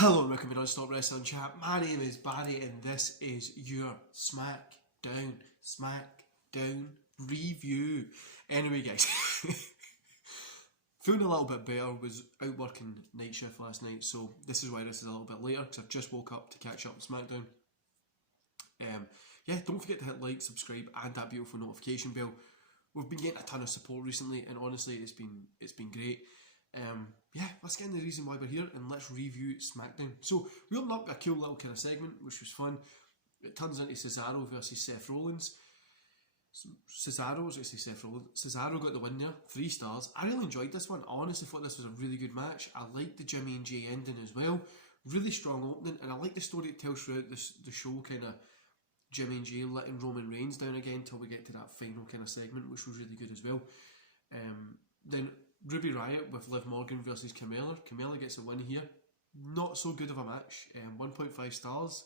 Hello and welcome to Non-Stop Wrestling Chat. My name is Barry and this is your Smackdown review. Anyway guys, feeling a little bit better, was out working night shift last night, so this is why this is a little bit later, because I've just woke up to catch up with Smackdown. Yeah, don't forget to hit like, subscribe and that beautiful notification bell. We've been getting a ton of support recently and honestly it's been great. Yeah, let's get into the reason why we're here and let's review Smackdown. So we opened up a cool little kind of segment which was fun. It turns into Cesaro versus Seth Rollins. Cesaro got the win there, 3 stars. I really enjoyed this one. I honestly thought this was a really good match. I liked the Jimmy and Jay ending as well. Really strong opening, and I like the story it tells throughout the show, kind of Jimmy and Jay letting Roman Reigns down again until we get to that final kind of segment, which was really good as well. Then Ruby Riott with Liv Morgan versus Camilla. Camilla gets a win here. Not so good of a match. 1.5 stars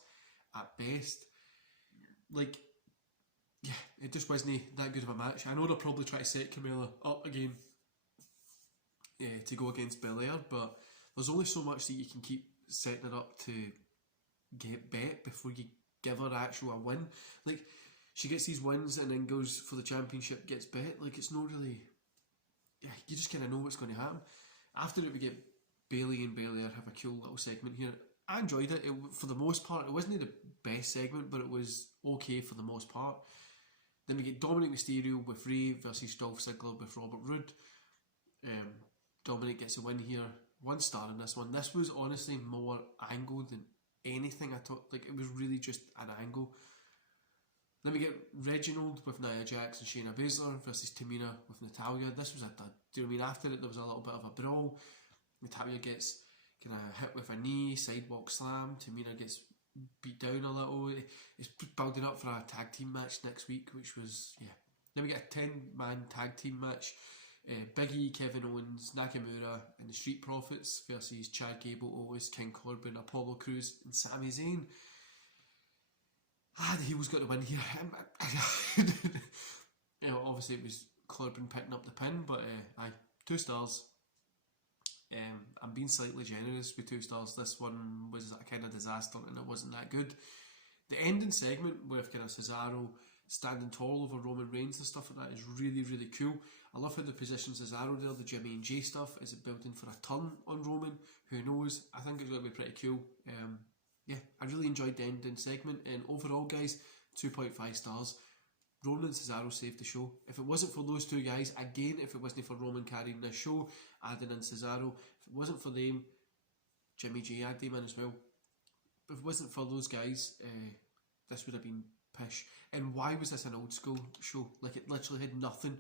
at best. Like, yeah, it just wasn't that good of a match. I know they'll probably try to set Camilla up again to go against Belair, but there's only so much that you can keep setting it up to get bet before you give her actual a win. Like, she gets these wins and then goes for the championship, gets bet. Like, it's not really... Yeah, you just kind of know what's going to happen. After it, we get Bayley and Belair have a cool little segment here. I enjoyed it. For the most part. It wasn't the best segment, but it was okay for the most part. Then we get Dominic Mysterio with Rey versus Dolph Ziggler with Robert Roode. Dominic gets a win here. 1 star in this one. This was honestly more angle than anything I thought. Like, it was really just an angle. Then we get Reginald with Nia Jax and Shayna Baszler versus Tamina with Natalya. This was a dud. Do you know what I mean? After it, there was a little bit of a brawl. Natalya gets kind of hit with a knee, sidewalk slam. Tamina gets beat down a little. It's building up for a tag team match next week, which was, yeah. Then we get a 10-man tag team match. Big E, Kevin Owens, Nakamura and the Street Profits versus Chad Gable, Otis, King Corbin, Apollo Crews and Sami Zayn. The heels got the win here. Obviously it was Corbin picking up the pin, but 2 stars. I'm being slightly generous with 2 stars. This one was a kind of disaster and it wasn't that good. The ending segment with kind of Cesaro standing tall over Roman Reigns and stuff like that is really, really cool. I love how they position Cesaro there, the Jimmy and Jay stuff. Is it building for a turn on Roman? Who knows? I think it's going to be pretty cool. Yeah, I really enjoyed the ending segment, and overall guys, 2.5 stars. Roman and Cesaro saved the show. If it wasn't for those 2 guys, again, if it wasn't for Roman carrying this show, adding in Cesaro, if it wasn't for them, Jimmy J, add them in as well. If it wasn't for those guys, this would have been pish. And why was this an old school show? Like, it literally had nothing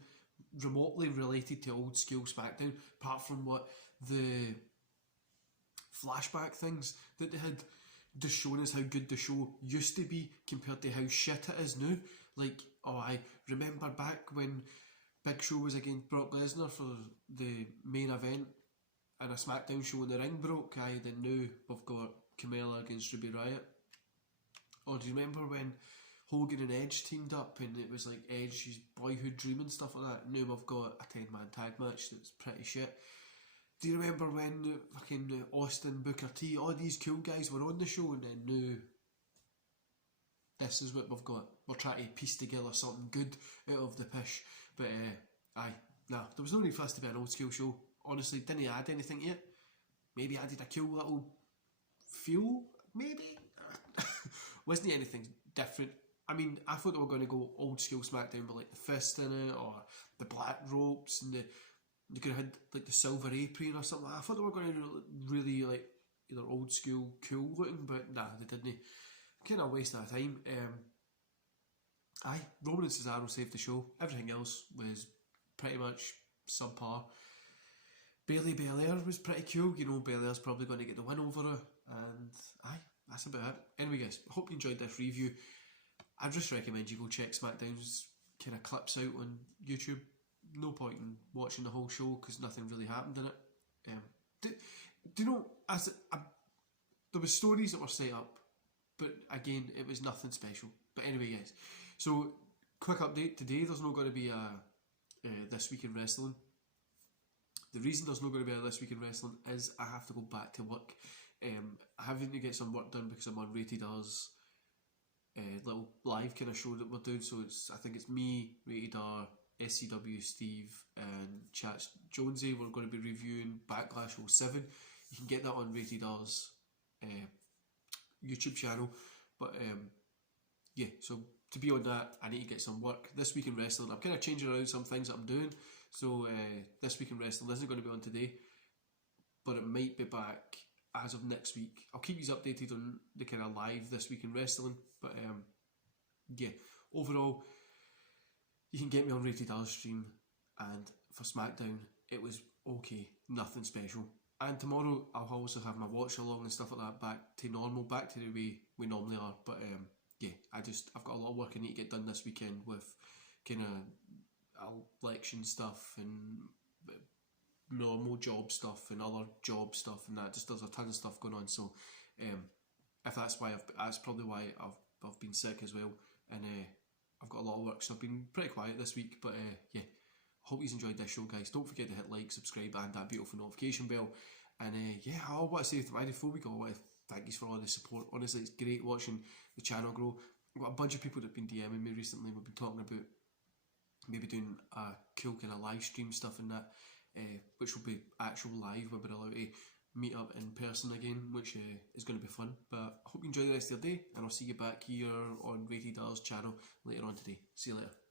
remotely related to old school Smackdown, apart from what the flashback things that they had, just showing us how good the show used to be compared to how shit it is now. Like, I remember back when Big Show was against Brock Lesnar for the main event and a Smackdown show and the ring broke. Then now we've got Camilla against Ruby Riott. Or do you remember when Hogan and Edge teamed up and it was like Edge's boyhood dream and stuff like that? Now we've got a 10-man tag match that's pretty shit. Do you remember when fucking Austin, Booker T, all these cool guys were on the show, and then now this is what we've got. We're trying to piece together something good out of the pish. But there was no need for us to be an old school show. Honestly, didn't add anything to it. Maybe added a cool little feel, maybe. Wasn't anything different. I mean, I thought they were going to go old school Smackdown with like the fist in it, or the black ropes, and you could have had like the silver apron or something. I thought they were going to really like either old school cool looking, but nah, they didn't. Kind of waste of time. Roman and Cesaro saved the show. Everything else was pretty much subpar. Bayley Belair was pretty cool. You know, Belair's probably going to get the win over her, and that's about it. Anyway guys, I hope you enjoyed this review. I just recommend you go check SmackDown's kind of clips out on YouTube. No point in watching the whole show because nothing really happened in it. Do you know, there were stories that were set up, but again, it was nothing special. But anyway guys, so quick update today, there's not going to be a This Week in Wrestling. The reason there's not going to be a This Week in Wrestling is I have to go back to work Having to get some work done because I'm on Rated R's little live kind of show that we're doing. So I think it's me, Rated R, SCW Steve, and Chats Jonesy. We're going to be reviewing Backlash 07. You can get that on Rated R's YouTube channel. But yeah, so to be on that, I need to get some work. This week in wrestling, I'm kind of changing around some things that I'm doing. So this week in wrestling isn't going to be on today, but it might be back as of next week. I'll keep you updated on the kind of live this week in wrestling. But yeah, overall, you can get me on Rated R stream, and for Smackdown, it was okay, nothing special. And tomorrow I'll also have my watch along and stuff like that back to normal, back to the way we normally are. But yeah, I've got a lot of work I need to get done this weekend with kind of election stuff and normal job stuff and other job stuff and that. Just there's a ton of stuff going on. So if that's why that's probably why I've been sick as well, and I've got a lot of work, so I've been pretty quiet this week. But yeah, hope you enjoyed this show, guys. Don't forget to hit like, subscribe, and that beautiful notification bell. And yeah, I want to say before we go, I want to thank you for all the support. Honestly, it's great watching the channel grow. I've got a bunch of people that have been DMing me recently. We've been talking about maybe doing a cool kind of live stream stuff and that, which will be actual live, where we're allowed to meet up in person again, which is going to be fun. But I hope you enjoy the rest of your day, and I'll see you back here on Rated R's channel later on today. See you later.